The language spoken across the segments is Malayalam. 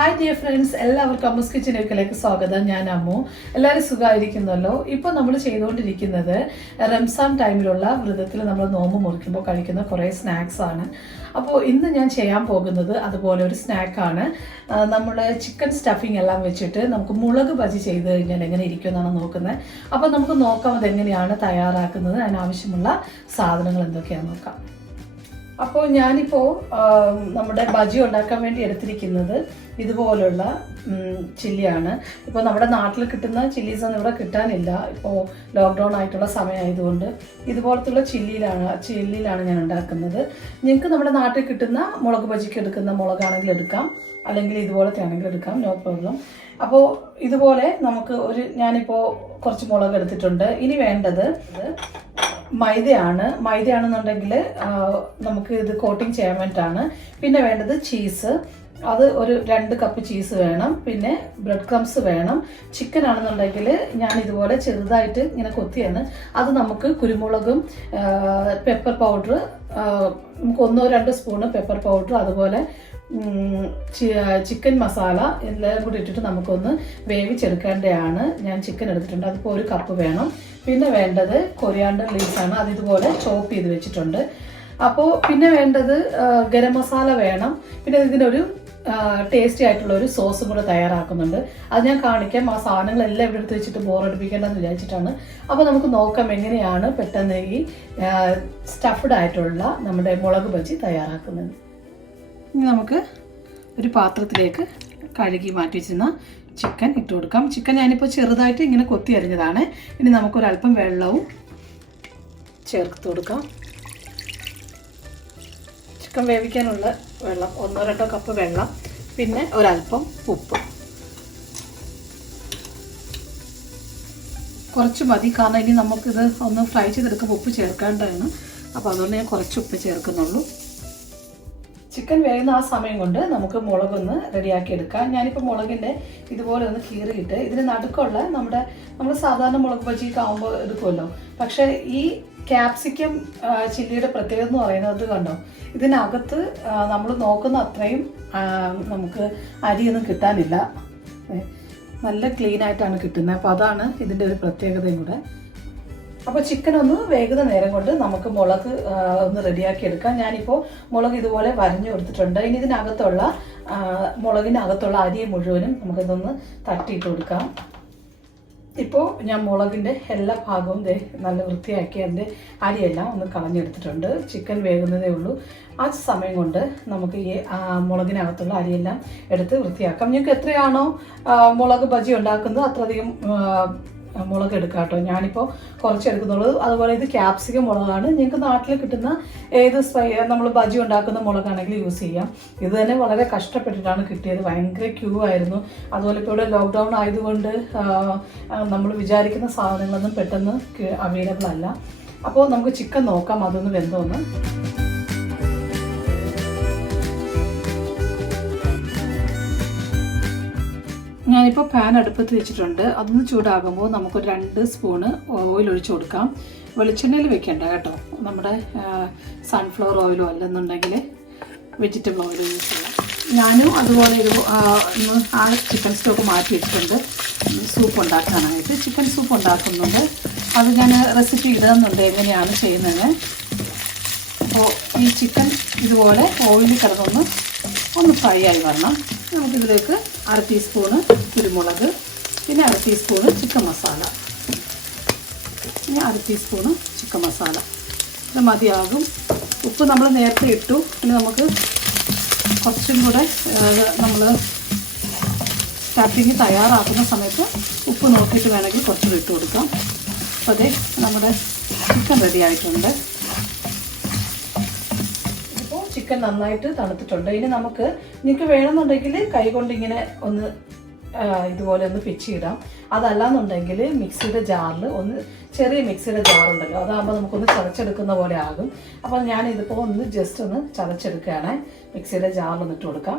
ഹായ് ഡിയർ ഫ്രണ്ട്സ്, എല്ലാവർക്കും അമ്മൂസ് കിച്ചണിലേക്ക് സ്വാഗതം. ഞാൻ അമ്മു. എല്ലാവരും സുഖമായിരിക്കുന്നല്ലോ. ഇപ്പോൾ നമ്മൾ ചെയ്തുകൊണ്ടിരിക്കുന്നത് റംസാൻ ടൈമിലുള്ള വ്രതത്തിൽ നമ്മൾ നോമ്പ് മുറിക്കുമ്പോൾ കഴിക്കുന്ന കുറേ സ്നാക്സ് ആണ്. അപ്പോൾ ഇന്ന് ഞാൻ ചെയ്യാൻ പോകുന്നത് അതുപോലെ ഒരു സ്നാക്കാണ്. നമ്മൾ ചിക്കൻ സ്റ്റഫിങ് എല്ലാം വെച്ചിട്ട് നമുക്ക് മുളക് ബജി ചെയ്ത് കഴിഞ്ഞാൽ എങ്ങനെ ഇരിക്കുമെന്നാണ് നോക്കുന്നത്. അപ്പോൾ നമുക്ക് നോക്കാം അതെങ്ങനെയാണ് തയ്യാറാക്കുന്നത്, അതിനാവശ്യമുള്ള സാധനങ്ങൾ എന്തൊക്കെയാണെന്ന് നോക്കാം. അപ്പോൾ ഞാനിപ്പോൾ നമ്മുടെ ബജി ഉണ്ടാക്കാൻ വേണ്ടി എടുത്തിരിക്കുന്നത് ഇതുപോലുള്ള ചില്ലിയാണ്. ഇപ്പോൾ നമ്മുടെ നാട്ടിൽ കിട്ടുന്ന ചില്ലീസൊന്നും ഇവിടെ കിട്ടാനില്ല. ഇപ്പോൾ ലോക്ക്ഡൗൺ ആയിട്ടുള്ള സമയമായതുകൊണ്ട് ഇതുപോലത്തുള്ള ചില്ലിയിലാണ് ഞാൻ ഉണ്ടാക്കുന്നത്. നിങ്ങൾക്ക് നമ്മുടെ നാട്ടിൽ കിട്ടുന്ന മുളക് ബജിക്ക് എടുക്കുന്ന മുളകാണെങ്കിൽ എടുക്കാം, അല്ലെങ്കിൽ ഇതുപോലത്തെ ആണെങ്കിൽ എടുക്കാം, നോ പ്രോബ്ലം. അപ്പോൾ ഇതുപോലെ നമുക്ക് ഞാനിപ്പോൾ കുറച്ച് മുളക് എടുത്തിട്ടുണ്ട്. ഇനി വേണ്ടത് മൈദയാണെന്നുണ്ടെങ്കിൽ നമുക്ക് ഇത് കോട്ടിങ് ചെയ്യാൻ വേണ്ടിയിട്ടാണ്. പിന്നെ വേണ്ടത് ചീസ്, അത് ഒരു 2 കപ്പ് ചീസ് വേണം. പിന്നെ ബ്രെഡ് ക്രംസ് വേണം. ചിക്കൻ ആണെന്നുണ്ടെങ്കിൽ ഞാൻ ഇതുപോലെ ചെറുതായിട്ട് ഇങ്ങനെ കൊത്തിയാണ്. അത് നമുക്ക് കുരുമുളകും പെപ്പർ പൗഡർ, നമുക്ക് 1-2 സ്പൂണ് പെപ്പർ പൗഡർ, അതുപോലെ ചിക്കൻ മസാല എല്ലാം കൂടി ഇട്ടിട്ട് നമുക്കൊന്ന് വേവിച്ചെടുക്കേണ്ടതാണ്. ഞാൻ ചിക്കൻ എടുത്തിട്ടുണ്ട്, അതിപ്പോൾ 1 കപ്പ് വേണം. പിന്നെ വേണ്ടത് കൊറിയാണ്ടർ ലീവ്സാണ്, അത് ഇതുപോലെ ചോപ്പ് ചെയ്ത് വെച്ചിട്ടുണ്ട്. അപ്പോൾ പിന്നെ വേണ്ടത് ഗരം മസാല വേണം. പിന്നെ ഇതിനൊരു ടേസ്റ്റി ആയിട്ടുള്ള ഒരു സോസും കൂടെ തയ്യാറാക്കുന്നുണ്ട്, അത് ഞാൻ കാണിക്കാം. ആ സാധനങ്ങളെല്ലാം ഇവിടെ എടുത്ത് വെച്ചിട്ട് ബോറടിപ്പിക്കേണ്ടെന്ന് വിചാരിച്ചിട്ടാണ്. അപ്പോൾ നമുക്ക് നോക്കാം എങ്ങനെയാണ് പെട്ടെന്ന് ഈ സ്റ്റഫ്ഡ് ആയിട്ടുള്ള നമ്മുടെ മുളക് ബജി തയ്യാറാക്കുന്നത്. ഇനി നമുക്ക് ഒരു പാത്രത്തിലേക്ക് കഴുകി മാറ്റി വെച്ചിരുന്ന ചിക്കൻ ഇട്ട് കൊടുക്കാം. ചിക്കൻ ഞാനിപ്പോൾ ചെറുതായിട്ട് ഇങ്ങനെ കൊത്തി അരിഞ്ഞതാണ്. ഇനി നമുക്കൊരല്പം വെള്ളവും ചേർത്ത് കൊടുക്കാം. ചിക്കൻ വേവിക്കാനുള്ള വെള്ളം 1-2 കപ്പ് വെള്ളം, പിന്നെ ഒരല്പം ഉപ്പ്. കുറച്ച് മതി, കാരണം ഇനി നമുക്കിത് ഒന്ന് ഫ്രൈ ചെയ്തെടുക്കുമ്പോൾ ഉപ്പ് ചേർക്കേണ്ടതാണ്. അപ്പോൾ അതുകൊണ്ട് ഞാൻ കുറച്ച് ഉപ്പ് ചേർക്കുന്നുള്ളൂ. ചിക്കൻ വേകുന്ന ആ സമയം കൊണ്ട് നമുക്ക് മുളകൊന്ന് റെഡിയാക്കി എടുക്കാം. ഞാനിപ്പോൾ മുളകിൻ്റെ ഇതുപോലെ ഒന്ന് കീറിയിട്ട് ഇതിന് നടുക്കുള്ള നമ്മൾ സാധാരണ മുളക് ബജിയൊക്കെ ആകുമ്പോൾ എടുക്കുമല്ലോ. പക്ഷേ ഈ ക്യാപ്സിക്കം ചില്ലിയുടെ പ്രത്യേകത എന്ന് പറയുന്നത് കണ്ടോ, ഇതിനകത്ത് നമ്മൾ നോക്കുന്ന അത്രയും നമുക്ക് അരിയൊന്നും കിട്ടാനില്ല. നല്ല ക്ലീൻ ആയിട്ടാണ് കിട്ടുന്നത്. അപ്പോൾ അതാണ് ഇതിൻ്റെ ഒരു പ്രത്യേകതയും കൂടെ. അപ്പോൾ ചിക്കൻ ഒന്ന് വേകുന്ന നേരം കൊണ്ട് നമുക്ക് മുളക് ഒന്ന് റെഡിയാക്കി എടുക്കാം. ഞാനിപ്പോൾ മുളക് ഇതുപോലെ വരഞ്ഞു കൊടുത്തിട്ടുണ്ട്. ഇനി ഇതിനകത്തുള്ള മുളകിനകത്തുള്ള അരി മുഴുവനും നമുക്കിതൊന്ന് തട്ടിയിട്ട് കൊടുക്കാം. ഇപ്പോൾ ഞാൻ മുളകിൻ്റെ എല്ലാ ഭാഗവും നല്ല വൃത്തിയാക്കി അതിൻ്റെ അരിയെല്ലാം ഒന്ന് കളഞ്ഞെടുത്തിട്ടുണ്ട്. ചിക്കൻ വേകുന്നതേ ഉള്ളൂ. ആ സമയം കൊണ്ട് നമുക്ക് ഈ മുളകിനകത്തുള്ള അരിയെല്ലാം എടുത്ത് വൃത്തിയാക്കാം. നിങ്ങൾക്ക് എത്രയാണോ മുളക് ബജി ഉണ്ടാക്കുന്നത് അത്രയധികം മുളക് എടുക്കാം കേട്ടോ. ഞാനിപ്പോൾ കുറച്ച് എടുക്കുന്നുള്ളൂ. അതുപോലെ ഇത് ക്യാപ്സിക്കം മുളകാണ്. നിങ്ങൾക്ക് നാട്ടിൽ കിട്ടുന്ന ഏത് നമ്മൾ ബജി ഉണ്ടാക്കുന്ന മുളകാണെങ്കിൽ യൂസ് ചെയ്യാം. ഇത് തന്നെ വളരെ കഷ്ടപ്പെട്ടിട്ടാണ് കിട്ടിയത്. ഭയങ്കര ക്യൂ ആയിരുന്നു. അതുപോലെ ഇപ്പോൾ ഇവിടെ ലോക്ക്ഡൗൺ ആയതുകൊണ്ട് നമ്മൾ വിചാരിക്കുന്ന സാധനങ്ങളൊന്നും പെട്ടെന്ന് അവൈലബിൾ അല്ല. അപ്പോൾ നമുക്ക് ചിക്കൻ നോക്കാം അതൊന്ന് വെന്തോന്ന്. ഞാനിപ്പോൾ പാൻ അടുപ്പത്ത് വെച്ചിട്ടുണ്ട്. അതൊന്ന് ചൂടാകുമ്പോൾ നമുക്കൊരു 2 സ്പൂണ് ഓയിൽ ഒഴിച്ച് കൊടുക്കാം. വെളിച്ചെണ്ണയിൽ വെക്കേണ്ട കേട്ടോ, നമ്മുടെ സൺഫ്ലവർ ഓയിലോ അല്ലെന്നുണ്ടെങ്കിൽ വെജിറ്റബിൾ ഓയിൽ യൂസ് ചെയ്യാം. ഞാനും അതുപോലെ ആ ചിക്കൻ സ്റ്റോക്ക് മാറ്റി വെച്ചിട്ടുണ്ട് സൂപ്പ് ഉണ്ടാക്കാനായിട്ട്. ചിക്കൻ സൂപ്പ് ഉണ്ടാക്കുന്നുണ്ട്, അത് ഞാൻ റെസിപ്പി ഇടുന്നുണ്ട് എങ്ങനെയാണ് ചെയ്യുന്നത്. അപ്പോൾ ഈ ചിക്കൻ ഇതുപോലെ ഓയിലിൽ കിടന്നൊന്ന് ഫ്രൈ ആയി വരണം. നമുക്കിതിലേക്ക് 1/2 ടീസ്പൂണ് കുരുമുളക്, പിന്നെ 1/2 ടീസ്പൂണ് ചിക്കൻ മസാല, പിന്നെ 1/2 ടീസ്പൂണ് ചിക്കൻ മസാല. ഇത് മതിയാകും. ഉപ്പ് നമ്മൾ നേരത്തെ ഇട്ടു. പിന്നെ നമുക്ക് കുറച്ചും കൂടെ നമ്മൾ സ്റ്റാർട്ടിങ് തയ്യാറാക്കുന്ന സമയത്ത് ഉപ്പ് നോക്കിയിട്ട് വേണമെങ്കിൽ കുറച്ചുകൂടി ഇട്ട് കൊടുക്കാം. അപ്പോൾ അതേ നമ്മുടെ ചിക്കൻ റെഡി ആയിട്ടുണ്ട്. ചിക്കൻ നന്നായിട്ട് തണുത്തിട്ടുണ്ട്. ഇനി നിങ്ങൾക്ക് വേണമെന്നുണ്ടെങ്കിൽ കൈ കൊണ്ട് ഇങ്ങനെ ഒന്ന് ഇതുപോലെ ഒന്ന് പിച്ചിയിടാം. അതല്ലാന്നുണ്ടെങ്കിൽ മിക്സിയുടെ ജാറിൽ ചെറിയ മിക്സിയുടെ ജാറുണ്ടല്ലോ, അതാകുമ്പോൾ നമുക്കൊന്ന് ചതച്ചെടുക്കുന്ന പോലെ ആകും. അപ്പോൾ ഞാനിതിപ്പോൾ ജസ്റ്റ് ഒന്ന് ചതച്ചെടുക്കുകയാണ്. മിക്സിയുടെ ജാറിൽ ഇട്ട് കൊടുക്കാം.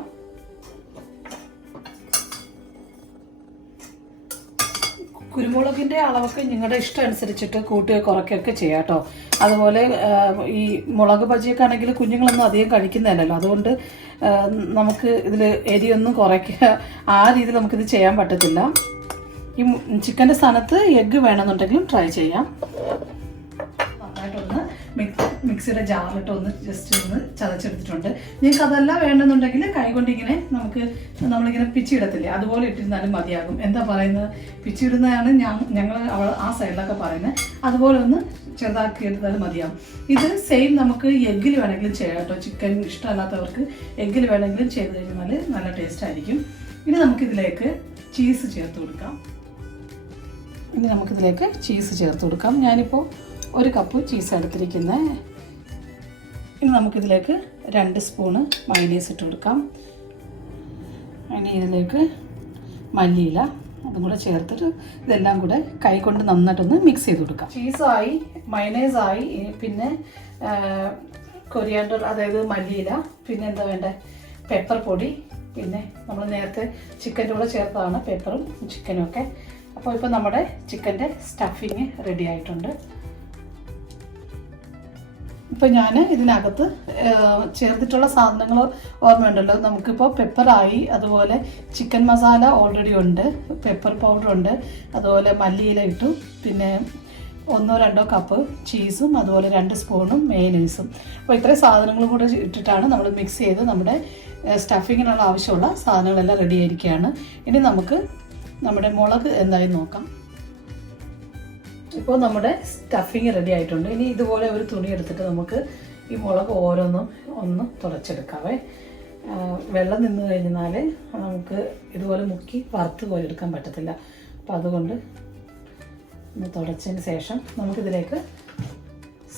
കുരുമുളകിൻ്റെ അളവൊക്കെ നിങ്ങളുടെ ഇഷ്ടം അനുസരിച്ചിട്ട് കൂട്ടുക കുറയ്ക്കുകയൊക്കെ ചെയ്യാം കേട്ടോ. അതുപോലെ ഈ മുളക് ബജിയൊക്കെ ആണെങ്കിൽ കുഞ്ഞുങ്ങളൊന്നും അധികം കഴിക്കുന്നതല്ലല്ലോ, അതുകൊണ്ട് നമുക്ക് ഇതിൽ എരിയൊന്നും കുറയ്ക്കുക ആ രീതിയിൽ നമുക്കിത് ചെയ്യാൻ പറ്റത്തില്ല. ഈ ചിക്കൻ്റെ സ്ഥാനത്ത് എഗ്ഗ് വേണമെന്നുണ്ടെങ്കിലും ട്രൈ ചെയ്യാം. നന്നായിട്ടൊന്ന് മിക്സിയുടെ ജാറിലിട്ട് ഒന്ന് ജസ്റ്റ് ഒന്ന് ചതച്ചെടുത്തിട്ടുണ്ട്. നിങ്ങൾക്ക് അതല്ല വേണമെന്നുണ്ടെങ്കിൽ കൈകൊണ്ടിങ്ങനെ നമ്മളിങ്ങനെ പിച്ചിടത്തില്ലേ, അതുപോലെ ഇട്ടിരുന്നാലും മതിയാകും. എന്താ പറയുന്നത്, പിച്ചിടുന്നതാണ് ഞങ്ങൾ ആ സൈഡിലൊക്കെ പറയുന്നത്. അതുപോലെ ഒന്ന് ചെറുതാക്കി എടുത്താലും മതിയാകും. ഇത് സെയിം നമുക്ക് എഗ്ഗിൽ വേണമെങ്കിലും ചെയ്യാം കേട്ടോ. ചിക്കൻ ഇഷ്ടമല്ലാത്തവർക്ക് എഗ്ഗിൽ വേണമെങ്കിലും ചെയ്ത് കഴിഞ്ഞാൽ നല്ല ടേസ്റ്റ് ആയിരിക്കും. ഇനി നമുക്കിതിലേക്ക് ചീസ് ചേർത്ത് കൊടുക്കാം. ഞാനിപ്പോൾ 1 കപ്പ് ചീസ് എടുത്തിരിക്കുന്നത്. ഇനി നമുക്കിതിലേക്ക് 2 സ്പൂണ് മയോണൈസ് ഇട്ട് കൊടുക്കാം. ഇനി ഇതിലേക്ക് മല്ലിയില അതും കൂടെ ചേർത്തിട്ട് ഇതെല്ലാം കൂടെ കൈ കൊണ്ട് നന്നായിട്ടൊന്ന് മിക്സ് ചെയ്ത് കൊടുക്കാം. ചീസായി, മയോണൈസായി, പിന്നെ കൊറിയാണ്ടർ അതായത് മല്ലിയില, പിന്നെ എന്താ വേണ്ടേ, പെപ്പർ പൊടി, പിന്നെ നമ്മൾ നേരത്തെ ചിക്കൻ്റെ കൂടെ ചേർത്തതാണ് പെപ്പറും ചിക്കനും ഒക്കെ. അപ്പോൾ ഇപ്പോൾ നമ്മുടെ ചിക്കൻ്റെ സ്റ്റഫിങ് റെഡി ആയിട്ടുണ്ട്. ഇപ്പോൾ ഞാൻ ഇതിനകത്ത് ചേർത്തിട്ടുള്ള സാധനങ്ങൾ ഓർമ്മയുണ്ടല്ലോ. നമുക്കിപ്പോൾ പെപ്പറായി, അതുപോലെ ചിക്കൻ മസാല ഓൾറെഡി ഉണ്ട്, പെപ്പർ പൗഡർ ഉണ്ട്, അതുപോലെ മല്ലിയില ഇട്ടു, പിന്നെ 1-2 കപ്പ് ചീസും, അതുപോലെ 2 സ്പൂണും മയോണൈസും. അപ്പോൾ ഇത്രയും സാധനങ്ങളും കൂടെ ഇട്ടിട്ടാണ് നമ്മൾ മിക്സ് ചെയ്ത് നമ്മുടെ സ്റ്റഫിങ്ങിനുള്ള ആവശ്യമുള്ള സാധനങ്ങളെല്ലാം റെഡി ആയിരിക്കുകയാണ്. ഇനി നമുക്ക് നമ്മുടെ മുളക് എന്തായി നോക്കാം. ഇപ്പോൾ നമ്മുടെ സ്റ്റഫിങ് റെഡി ആയിട്ടുണ്ട്. ഇനി ഇതുപോലെ ഒരു തുണി എടുത്തിട്ട് നമുക്ക് ഈ മുളക് ഓരോന്നും ഒന്ന് തുടച്ചെടുക്കാവേ. വെള്ളം നിന്ന് കഴിഞ്ഞാൽ നമുക്ക് ഇതുപോലെ മുക്കി വറുത്ത് കോരിയെടുക്കാൻ പറ്റത്തില്ല. അപ്പോൾ അതുകൊണ്ട് ഒന്ന് തുടച്ചതിന് ശേഷം നമുക്കിതിലേക്ക്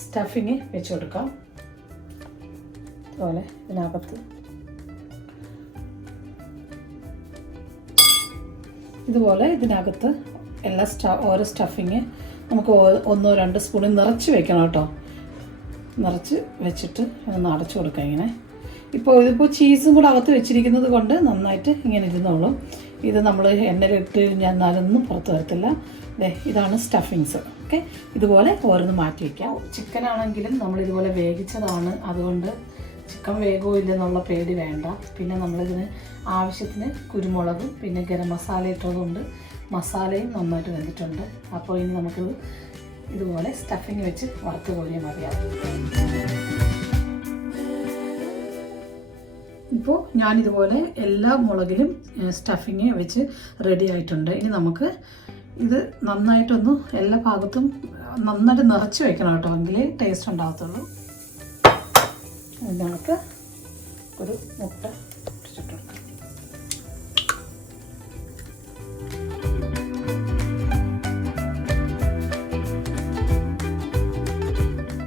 സ്റ്റഫിങ് വെച്ച് കൊടുക്കാം. അതുപോലെ ഇതിനകത്ത് ഇതുപോലെ ഇതിനകത്ത് ഓരോ സ്റ്റഫിങ് നമുക്ക് 1-2 സ്പൂൺ നിറച്ച് വെക്കണം കേട്ടോ. നിറച്ച് വെച്ചിട്ട് ഒന്ന് അടച്ചു കൊടുക്കാം ഇങ്ങനെ. ഇതിപ്പോൾ ചീസും കൂടെ അകത്ത് വെച്ചിരിക്കുന്നത് കൊണ്ട് നന്നായിട്ട് ഇങ്ങനെ ഇരുന്നോളും. ഇത് നമ്മൾ എണ്ണയിലിട്ട് ഞാനൊന്നും പുറത്ത് വരത്തില്ല. ഇതാണ് സ്റ്റഫിങ്സ്. ഓക്കെ, ഇതുപോലെ ഓരോന്ന് മാറ്റി വയ്ക്കാം. ചിക്കൻ ആണെങ്കിലും നമ്മളിതുപോലെ വേവിച്ചതാണ്, അതുകൊണ്ട് ചിക്കൻ വേഗവും ഇല്ലെന്നുള്ള പേടി വേണ്ട. പിന്നെ നമ്മളിതിന് ആവശ്യത്തിന് കുരുമുളകും പിന്നെ ഗരം മസാല ഇട്ടതുകൊണ്ട് മസാലയും നന്നായിട്ട് വെന്തിട്ടുണ്ട്. അപ്പോൾ ഇനി നമുക്കിത് ഇതുപോലെ സ്റ്റഫിങ് വെച്ച് വറുത്ത് കോരിയാൽ മതിയാകും. ഇപ്പോൾ ഞാനിതുപോലെ എല്ലാ മുളകിലും സ്റ്റഫിങ് വെച്ച് റെഡി ആയിട്ടുണ്ട്. ഇനി നമുക്ക് ഇത് നന്നായിട്ടൊന്ന് എല്ലാ ഭാഗത്തും നന്നായിട്ട് നിറച്ച് വെക്കണം കേട്ടോ, എങ്കിലേ ടേസ്റ്റ് ഉണ്ടാകത്തുള്ളൂ. ഇതിനകത്ത് ഒരു മുട്ട ഇട്ടിട്ട് കൊടുക്കാം.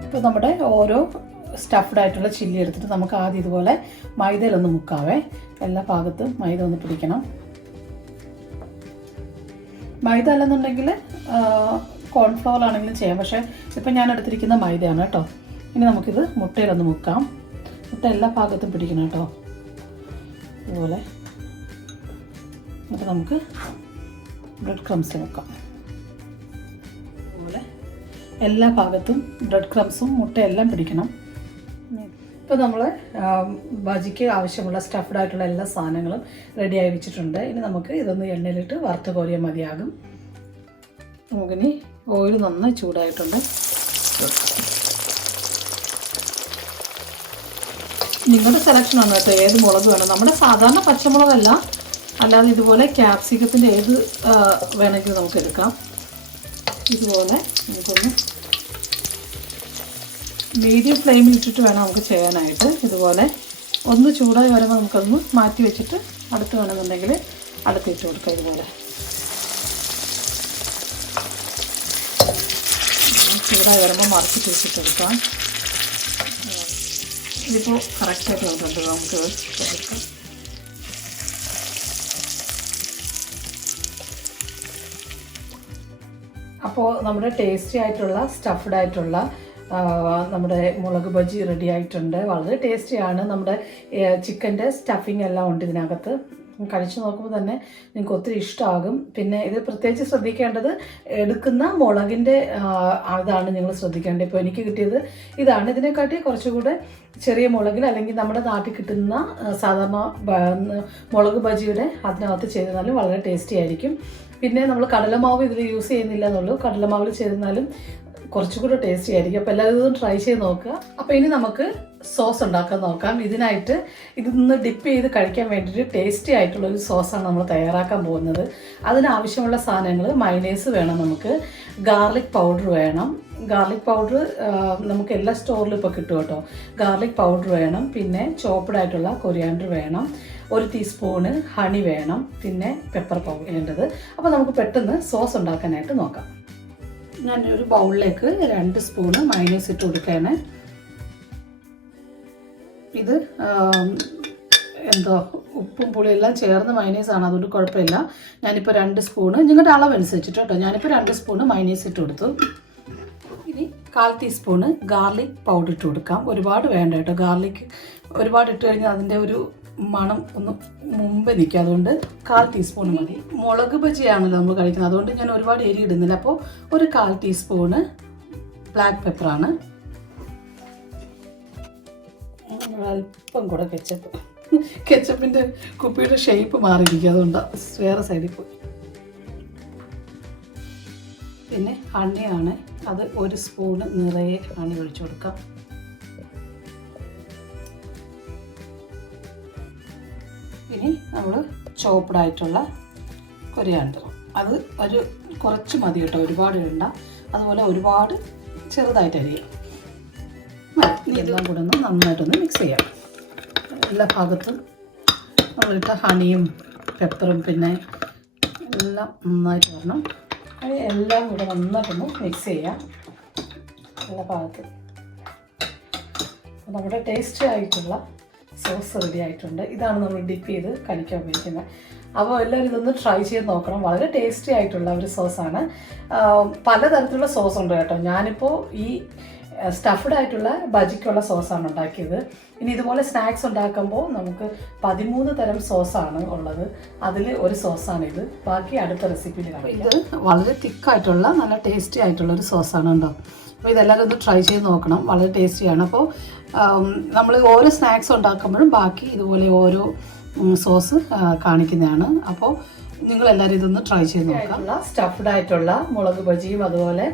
ഇപ്പോൾ നമ്മുടെ ഓരോ സ്റ്റഫ്ഡ് ആയിട്ടുള്ള ചില്ലി എടുത്തിട്ട് നമുക്ക് ആദ്യം ഇതുപോലെ മൈദയിലൊന്ന് മുക്കാവേ. എല്ലാ ഭാഗത്തും മൈദ ഒന്ന് പിടിക്കണം. മൈദ അല്ലെന്നുണ്ടെങ്കിൽ കോൺഫ്ലവർ ആണെങ്കിലും ചെയ്യാം, പക്ഷേ ഇപ്പം ഞാൻ എടുത്തിരിക്കുന്ന മൈദയാണ് കേട്ടോ. ഇനി നമുക്കിത് മുട്ടയിലൊന്ന് മുക്കാം. മുട്ട എല്ലാ ഭാഗത്തും പിടിക്കണം കേട്ടോ, ഇതുപോലെ. എന്നിട്ട് നമുക്ക് ബ്രെഡ് ക്രംസ് മുക്കാം. ഇതുപോലെ എല്ലാ ഭാഗത്തും ബ്രെഡ് ക്രംസും മുട്ടയെല്ലാം പിടിക്കണം. ഇപ്പോൾ നമ്മൾ ബജിക്ക് ആവശ്യമുള്ള സ്റ്റഫ്ഡ് ആയിട്ടുള്ള എല്ലാ സാധനങ്ങളും റെഡിയായി വെച്ചിട്ടുണ്ട്. ഇനി നമുക്ക് ഇതൊന്ന് എണ്ണയിലിട്ട് വറുത്ത് കോരിയാൽ മതിയാകും. നമുക്കിനി ഓയിൽ നന്നായി ചൂടായിട്ടുണ്ട്. നിങ്ങളുടെ സെലക്ഷനാണ് കേട്ടോ, ഏത് മുളക് വേണം. നമ്മുടെ സാധാരണ പച്ചമുളകല്ല, അല്ലാതെ ഇതുപോലെ ക്യാപ്സിക്കത്തിൻ്റെ ഏത് വേണമെങ്കിലും നമുക്ക് എടുക്കാം. ഇതുപോലെ നമുക്കൊന്ന് മീഡിയം ഫ്ലെയിമിൽ ഇട്ടിട്ട് വേണം നമുക്ക് ചെയ്യാനായിട്ട്. ഇതുപോലെ ഒന്ന് ചൂടായി വരുമ്പോൾ നമുക്കൊന്ന് മാറ്റി വെച്ചിട്ട് അടുത്ത് വേണമെന്നുണ്ടെങ്കിൽ അടുത്തിട്ട് കൊടുക്കാം. ഇതുപോലെ ചൂടായി വരുമ്പോൾ മറിച്ചിട്ട് വെച്ചിട്ട് കൊടുക്കാം. ഇതിപ്പോൾ കറക്റ്റായിട്ട് വന്നിട്ടുണ്ട്, നമുക്ക് കൊടുക്കാം. അപ്പോൾ നമ്മുടെ ടേസ്റ്റി ആയിട്ടുള്ള സ്റ്റഫ്ഡ് ആയിട്ടുള്ള നമ്മുടെ മുളക് ബജി റെഡി ആയിട്ടുണ്ട്. വളരെ ടേസ്റ്റിയാണ്. നമ്മുടെ ചിക്കൻ്റെ സ്റ്റഫിങ് എല്ലാം ഉണ്ട് ഇതിനകത്ത്. കഴിച്ചു നോക്കുമ്പോൾ തന്നെ നിങ്ങൾക്ക് ഒത്തിരി ഇഷ്ടമാകും. പിന്നെ ഇത് പ്രത്യേകിച്ച് ശ്രദ്ധിക്കേണ്ടത് എടുക്കുന്ന മുളകിൻ്റെ അതാണ് നിങ്ങൾ ശ്രദ്ധിക്കേണ്ടത്. ഇപ്പോൾ എനിക്ക് കിട്ടിയത് ഇതാണ്. ഇതിനെക്കാട്ടി കുറച്ചുകൂടെ ചെറിയ മുളകിൽ അല്ലെങ്കിൽ നമ്മുടെ നാട്ടിൽ കിട്ടുന്ന സാധാരണ മുളക് ബജിയുടെ അതിനകത്ത് ചെയ്താലും വളരെ ടേസ്റ്റി ആയിരിക്കും. പിന്നെ നമ്മൾ കടലമാവ് ഇതിൽ യൂസ് ചെയ്യുന്നില്ല എന്നുള്ളൂ. കടലമാവിൽ ചെയ്താലും കുറച്ചുകൂടെ ടേസ്റ്റി ആയിരിക്കും. അപ്പോൾ എല്ലാവരും ഇതൊന്ന് ട്രൈ ചെയ്ത് നോക്കുക. അപ്പോൾ ഇനി നമുക്ക് സോസ് ഉണ്ടാക്കാൻ നോക്കാം. ഇതിനായിട്ട് ഇതൊന്ന് ഡിപ്പ് ചെയ്ത് കഴിക്കാൻ വേണ്ടിയിട്ട് ടേസ്റ്റി ആയിട്ടുള്ളൊരു സോസാണ് നമ്മൾ തയ്യാറാക്കാൻ പോകുന്നത്. അതിനാവശ്യമുള്ള സാധനങ്ങൾ മയണൈസ് വേണം, നമുക്ക് ഗാർലിക് പൗഡർ വേണം. ഗാർലിക് പൗഡർ നമുക്ക് എല്ലാ സ്റ്റോറിലും ഇപ്പോൾ കിട്ടും കേട്ടോ. ഗാർലിക് പൗഡർ വേണം, പിന്നെ ചോപ്പ്ഡ് ആയിട്ടുള്ള കൊറിയാണ്ടർ വേണം, 1 ടീസ്പൂണ് ഹണി വേണം, പിന്നെ പെപ്പർ പൗഡർ വേണ്ടത്. അപ്പോൾ നമുക്ക് പെട്ടെന്ന് സോസ് ഉണ്ടാക്കാനായിട്ട് നോക്കാം. ഞാൻ ഒരു ബൗളിലേക്ക് 2 സ്പൂണ് മയണൈസ് ഇട്ട് കൊടുക്കുകയാണ്. ഇത് ഉപ്പും പുളിയെല്ലാം ചേർന്ന് മയണൈസാണ്, അതുകൊണ്ട് കുഴപ്പമില്ല. ഞാനിപ്പോൾ 2 സ്പൂണ് നിങ്ങളുടെ അളവനുസരിച്ചിട്ട് കേട്ടോ, ഞാനിപ്പോൾ 2 സ്പൂണ് മയണൈസ് ഇട്ട് കൊടുത്തു. ഇനി 1/4 ടീസ്പൂണ് ഗാർലിക് പൗഡർ ഇട്ട് കൊടുക്കാം. ഒരുപാട് വേണ്ട കേട്ടോ, ഗാർലിക് ഒരുപാട് ഇട്ട് കഴിഞ്ഞാൽ അതിൻ്റെ ഒരു മണം ഒന്ന് മുമ്പേ നിൽക്കുക. അതുകൊണ്ട് 1/4 ടീസ്പൂൺ മതി. മുളക് ബജിയാണല്ലോ നമ്മൾ കഴിക്കുന്നത്, അതുകൊണ്ട് ഞാൻ ഒരുപാട് എരി ഇടുന്നില്ല. അപ്പോൾ ഒരു 1/4 ടീസ്പൂണ് ബ്ലാക്ക് പെപ്പറാണ്. അല്പം കൂടെ കെച്ചപ്പിൻ്റെ കുപ്പിയുടെ ഷേപ്പ് മാറിയിരിക്കുക, അതുകൊണ്ട് വേറെ സൈഡിൽ പോയി. പിന്നെ ഹണിയാണ്, അത് 1 സ്പൂണ് നിറയെ ഹണി ഒഴിച്ചു കൊടുക്കാം. ഇനി നമ്മൾ ചോപ്പ്ഡ് ആയിട്ടുള്ള കൊറിയാണ്ടർ, അത് കുറച്ച് മതി കേട്ടോ, ഒരുപാട് ഇടണ്ട. അതുപോലെ ഒരുപാട് ചെറുതായിട്ട് അരിയാം. ഇതെല്ലാം കൂടെ ഒന്ന് നന്നായിട്ടൊന്ന് മിക്സ് ചെയ്യാം. എല്ലാ ഭാഗത്തും നമ്മളിട്ട ഹണിയും പെപ്പറും പിന്നെ എല്ലാം നന്നായിട്ട് വരണം. എല്ലാം കൂടെ നന്നായിട്ടൊന്ന് മിക്സ് ചെയ്യാം എല്ലാ ഭാഗത്തും. നമ്മുടെ ടേസ്റ്റി ആയിട്ടുള്ള സോസ് റെഡി ആയിട്ടുണ്ട്. ഇതാണ് നമ്മൾ ഡിപ്പ് ചെയ്ത് കഴിക്കാൻ ഉപയോഗിക്കുന്നത്. അപ്പോൾ എല്ലാവരും ഇതൊന്ന് ട്രൈ ചെയ്ത് നോക്കണം. വളരെ ടേസ്റ്റി ആയിട്ടുള്ള ഒരു സോസാണ്. പലതരത്തിലുള്ള സോസ് ഉണ്ട് കേട്ടോ. ഞാനിപ്പോൾ ഈ സ്റ്റഫ്ഡ് ആയിട്ടുള്ള ബജിക്കുള്ള സോസാണ് ഉണ്ടാക്കിയത്. ഇനി ഇതുപോലെ സ്നാക്സ് ഉണ്ടാക്കുമ്പോൾ നമുക്ക് 13 തരം സോസാണ് ഉള്ളത്. അതിൽ ഒരു സോസാണിത്. ബാക്കി അടുത്ത റെസിപ്പിയിൽ കാണാം. ഇത് വളരെ തിക്കായിട്ടുള്ള നല്ല ടേസ്റ്റി ആയിട്ടുള്ള ഒരു സോസാണ് കേട്ടോ. അപ്പോൾ ഇതെല്ലാവരും ഒന്ന് ട്രൈ ചെയ്ത് നോക്കണം. വളരെ ടേസ്റ്റിയാണ്. അപ്പോൾ നമ്മൾ ഓരോ സ്നാക്സ് ഉണ്ടാക്കുമ്പോഴും ബാക്കി ഇതുപോലെ ഓരോ സോസ് കാണിക്കുന്നതാണ്. അപ്പോൾ നിങ്ങളെല്ലാവരും ഇതൊന്ന് ട്രൈ ചെയ്ത് നോക്കാം. സ്റ്റഫ്ഡ് ആയിട്ടുള്ള മുളക് ബജിയും അതുപോലെ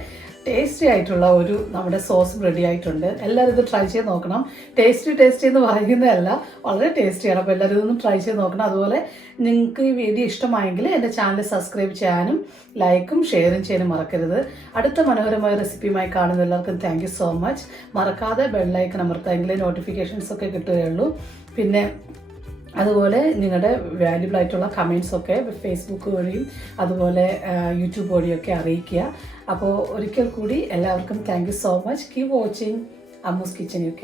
ടേസ്റ്റി ആയിട്ടുള്ള ഒരു നമ്മുടെ സോസും റെഡി ആയിട്ടുണ്ട്. എല്ലാവരും ഇത് ട്രൈ ചെയ്ത് നോക്കണം. ടേസ്റ്റി എന്ന് പറയുന്നതല്ല, വളരെ ടേസ്റ്റിയാണ്. അപ്പോൾ എല്ലാവരും ഇതൊന്നും ട്രൈ ചെയ്ത് നോക്കണം. അതുപോലെ നിങ്ങൾക്ക് ഈ വീഡിയോ ഇഷ്ടമായെങ്കിൽ എൻ്റെ ചാനൽ സബ്സ്ക്രൈബ് ചെയ്യാനും ലൈക്കും ഷെയറും ചെയ്യാനും മറക്കരുത്. അടുത്ത മനോഹരമായ റെസിപ്പിയുമായി കാണുന്ന എല്ലാവർക്കും താങ്ക് യു സോ മച്ച്. മറക്കാതെ ബെല്ലൈക്കൺ അമർത്താമെങ്കിലേ നോട്ടിഫിക്കേഷൻസ് ഒക്കെ കിട്ടുകയുള്ളൂ. പിന്നെ അതുപോലെ നിങ്ങളുടെ വാല്യുബിൾ ആയിട്ടുള്ള കമൻറ്റ്സൊക്കെ ഫേസ്ബുക്ക് വഴിയും അതുപോലെ യൂട്യൂബ് വഴിയൊക്കെ അറിയിക്കുക. അപ്പോൾ ഒരിക്കൽ കൂടി എല്ലാവർക്കും thank you so much. Keep watching Ammu's kitchen UK.